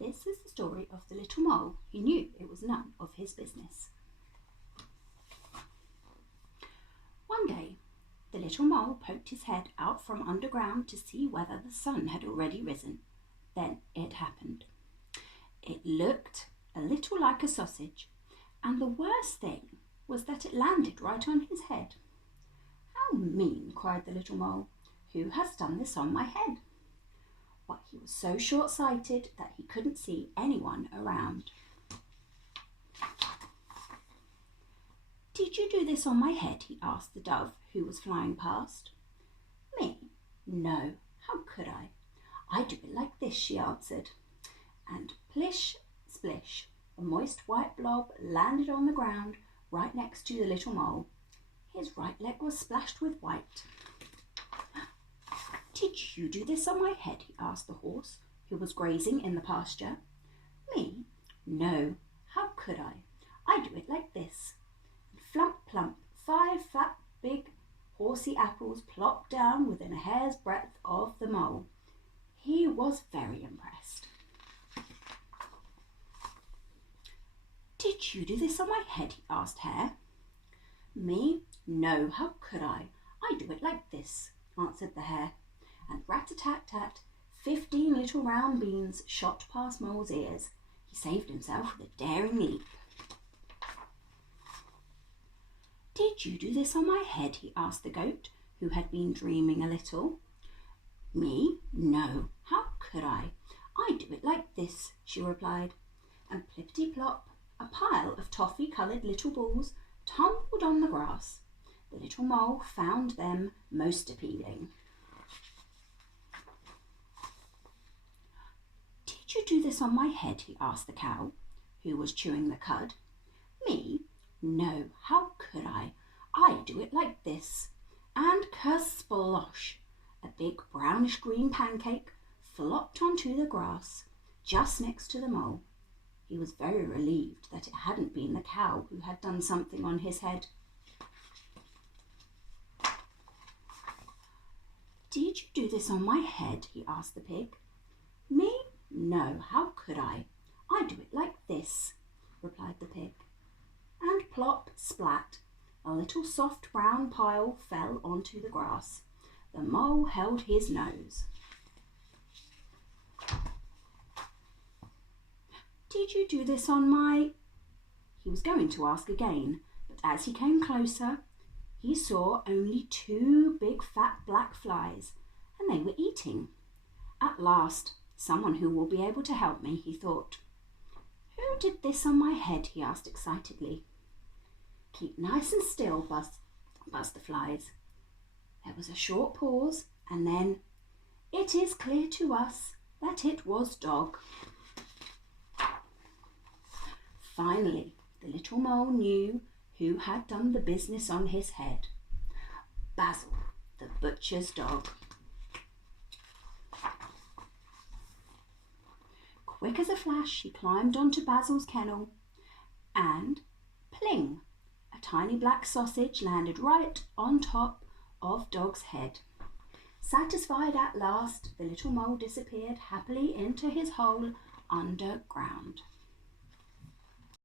This is the story of the little mole who knew it was none of his business. One day, the little mole poked his head out from underground to see whether the sun had already risen. Then it happened. It looked a little like a sausage, and the worst thing was that it landed right on his head. "How mean!" cried the little mole. "Who has done this on my head?" But he was so short-sighted that he couldn't see anyone around. "Did you do this on my head?" he asked the dove who was flying past. "Me? No, how could I? I do it like this," she answered. And plish, splish, a moist white blob landed on the ground right next to the little mole. His right leg was splashed with white. "Did you do this on my head?" he asked the horse, who was grazing in the pasture. "Me? No, how could I? I do it like this." And flump, plump, 5 fat, big, horsey apples plopped down within a hair's breadth of the mole. He was very impressed. "Did you do this on my head?" he asked Hare. "Me? No, how could I? I do it like this," answered the hare. And rat-a-tat-tat, 15 little round beans shot past Mole's ears. He saved himself with a daring leap. "Did you do this on my head?" he asked the goat, who had been dreaming a little. "Me? No, how could I? I do it like this," she replied. And plippity-plop, a pile of toffee-coloured little balls tumbled on the grass. The little mole found them most appealing. "Did you do this on my head?" he asked the cow, who was chewing the cud. "Me? No, how could I? I do it like this." And kersplosh, a big brownish-green pancake flopped onto the grass just next to the mole. He was very relieved that it hadn't been the cow who had done something on his head. "Did you do this on my head?" he asked the pig. "Me? No, how could I? I do it like this," replied the pig. And plop, splat, a little soft brown pile fell onto the grass. The mole held his nose. "Did you do this on my—" He was going to ask again, but as he came closer, he saw only 2 big fat black flies, and they were eating. "At last, someone who will be able to help me," he thought. "Who did this on my head?" he asked excitedly. "Keep nice and still," buzzed the flies. There was a short pause, and then, "It is clear to us that it was Dog." Finally, the little mole knew who had done the business on his head. Basil, the butcher's dog. Quick as a flash, he climbed onto Basil's kennel, and pling, a tiny black sausage landed right on top of Dog's head. Satisfied at last, the little mole disappeared happily into his hole underground.